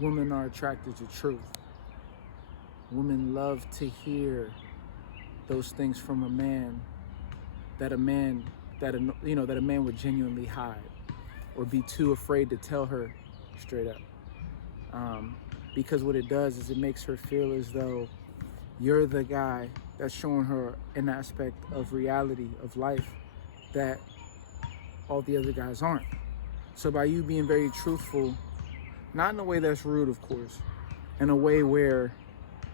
women are attracted to truth. Women love to hear those things from a man that a man that a man would genuinely hide or be too afraid to tell her straight up. Because what it does is it makes her feel as though you're the guy that's showing her an aspect of reality of life that all the other guys aren't. So by you being very truthful, not in a way that's rude, of course, in a way where,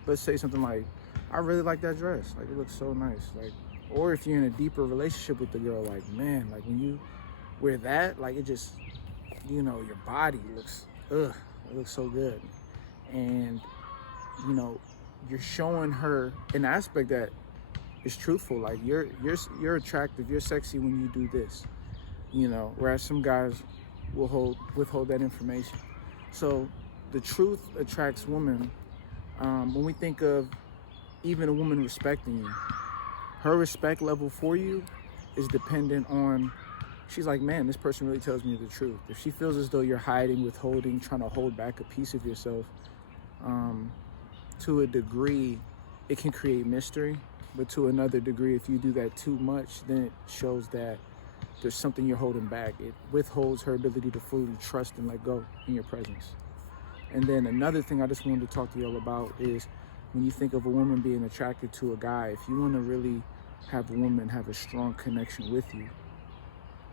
let's say something like, I really like that dress, like it looks so nice, like, or if you're in a deeper relationship with the girl, like, man, like when you wear that, like it just, your body looks, it looks so good. And, you're showing her an aspect that is truthful, like you're attractive, you're sexy when you do this, whereas some guys will withhold that information. So the truth attracts women. When we think of even a woman respecting you, her respect level for you is dependent on, she's like, man, this person really tells me the truth. If she feels as though you're hiding, withholding, trying to hold back a piece of yourself, to a degree, it can create mystery. But to another degree, if you do that too much, then it shows that there's something you're holding back. It withholds her ability to fully trust and let go in your presence. And then another thing I just wanted to talk to y'all about is when you think of a woman being attracted to a guy, if you want to really have a woman have a strong connection with you,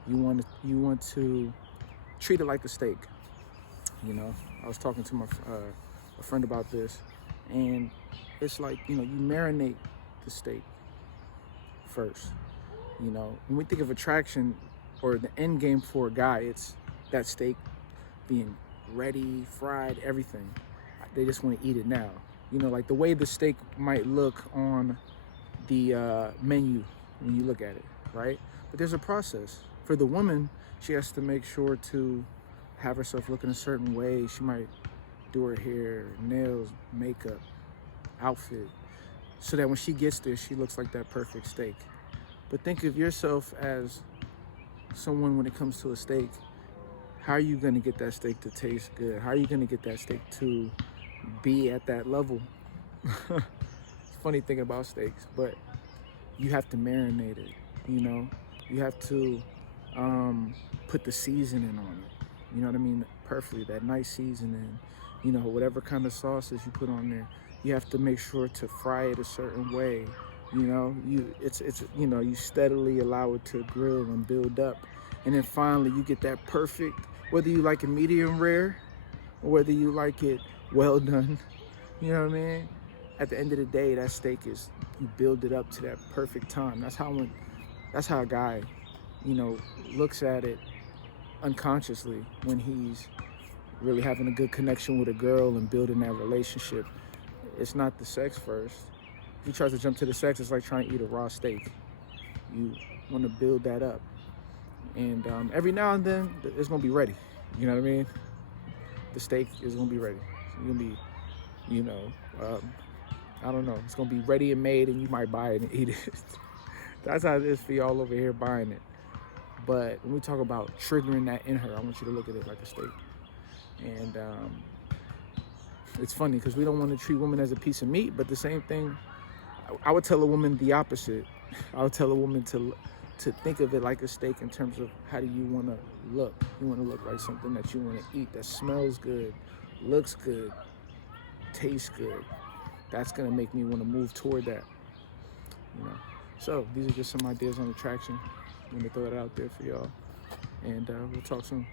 you want to treat it like a steak. I was talking to a friend about this, and it's like, you marinate the steak first. When we think of attraction or the end game for a guy, it's that steak being ready, fried, everything. They just want to eat it now. Like the way the steak might look on the menu when you look at it, right? But there's a process. For the woman, she has to make sure to have herself look in a certain way. She might do her hair, nails, makeup, outfit, so that when she gets there, she looks like that perfect steak. But think of yourself as someone when it comes to a steak. How are you going to get that steak to taste good? How are you going to get that steak to be at that level? It's funny thinking about steaks, but you have to marinate it, You have to put the seasoning on it. You know what I mean? Perfectly, that nice seasoning, whatever kind of sauces you put on there. You have to make sure to fry it a certain way. You steadily allow it to grill and build up. And then finally you get that perfect, whether you like it medium rare or whether you like it well done, you know what I mean? At the end of the day, that steak is, you build it up to that perfect time. That's how a guy, looks at it unconsciously when he's really having a good connection with a girl and building that relationship. It's not the sex first. If he tries to jump to the sex, it's like trying to eat a raw steak. You want to build that up. And every now and then, it's going to be ready. You know what I mean? The steak is going to be ready. It's going to be, I don't know. It's going to be ready and made, and you might buy it and eat it. That's how it is for y'all over here buying it. But when we talk about triggering that in her, I want you to look at it like a steak. And it's funny because we don't want to treat women as a piece of meat, but the same thing, I would tell a woman the opposite. I would tell a woman to think of it like a steak in terms of how do you want to look. You want to look like something that you want to eat, that smells good, looks good, tastes good. That's going to make me want to move toward that. So these are just some ideas on attraction. I'm going to throw it out there for y'all. And we'll talk soon.